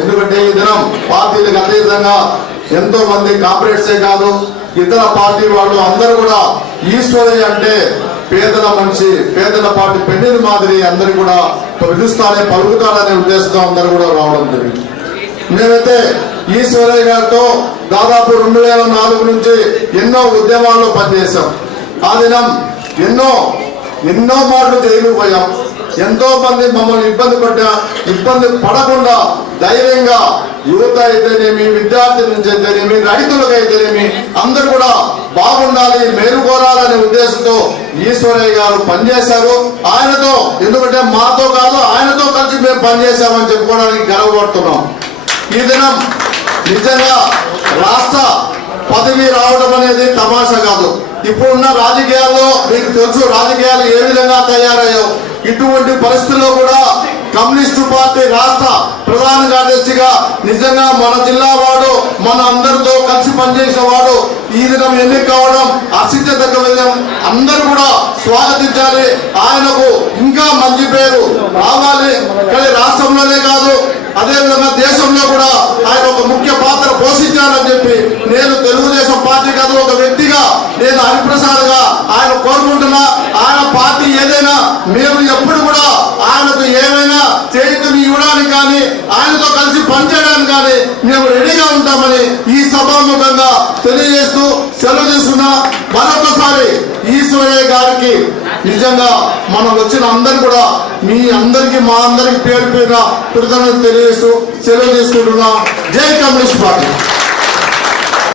ఎందుకంటే ఈ దినం పార్టీలకు అతీతంగా ఎంతో మంది కార్పొరేట్సే కాదు ఇతర పార్టీ వాళ్ళు అందరూ కూడా ఈశ్వరయ్య అంటే పేదల మనిషి, పేదల పార్టీ పెళ్లి మాదిరి అందరు కూడా పిలుస్తానే పలుకుతాడనే ఉద్దేశంతో అందరూ కూడా రావడం జరిగింది. మేమైతే ఈశ్వరయ్య గారితో దాదాపు 2004 నుంచి ఎన్నో ఉద్యమాల్లో పనిచేశాం. ఆ దినం ఎన్నో మాటలు జైలు పోయాం. ఎంతో మంది మమ్మల్ని ఇబ్బంది పడకుండా ధైర్యంగా యువత అయితేనేమి, విద్యార్థి నుంచి అయితేనేమి, రైతులకు అయితేనేమి అందరూ కూడా బాగుండాలి, మేలు కోరాలనే ఉద్దేశంతో ఈశ్వరయ్య గారు పనిచేశారు. ఆయనతో, ఎందుకంటే మాతో కాదు ఆయనతో కలిసి మేము పనిచేశామని చెప్పుకోవడానికి గర్వపడుతున్నాం. ఈ దినం నిజంగా రాష్ట్ర పదవి రావడం అనేది తమాషా కాదు. ఇప్పుడున్న రాజకీయాల్లో మీకు తెలుసు రాజకీయాలు ఏ విధంగా తయారయ్యావు. ఇటువంటి పరిస్థితుల్లో కూడా కమ్యూనిస్టు పార్టీ రాష్ట్ర ప్రధాన కార్యదర్శిగా నిజంగా మన జిల్లా వాడు, మన అందరితో కలిసి పనిచేసిన వాడు ఈ దినం ఎన్నిక కావడం హర్షించదగ్గ విధం. అందరూ కూడా స్వాగతించాలి. ఆయనకు ఇంకా మంచి పేరు రావాలి. కానీ రాష్ట్రంలోనే కాదు, అదేవిధంగా దేశంలో కూడా ఆయన ఒక ముఖ్య పాత్ర పోషించాలని చెప్పి నేను తెలుగుదేశం పార్టీ కాదు ఒక వ్యక్తిగా నేను హరిప్రసాద్గా ఆయన కోరుకుంటున్నా. ఆయన పార్టీ ఏదైనా మేము ఎప్పుడు కూడా ఆయనకు ఏమైనా చేతులు ఇవ్వడానికి కానీ ఆయనతో కలిసి పనిచేయడానికి కానీ మేము రెడీగా ఉంటామని ఈ సభాముఖంగా తెలియజేస్తూ సెలవు తీసుకున్నా. మరొకసారి ఈశ్వరయ్య గారికి నిజంగా మనం వచ్చిన అందరు కూడా మీ అందరికి మా అందరికి పేరు పేరున కృతజ్ఞతలు తెలియజేస్తూ సెలవు తీసుకుంటున్నా. జై కమ్యూనిస్ట్ పార్టీ.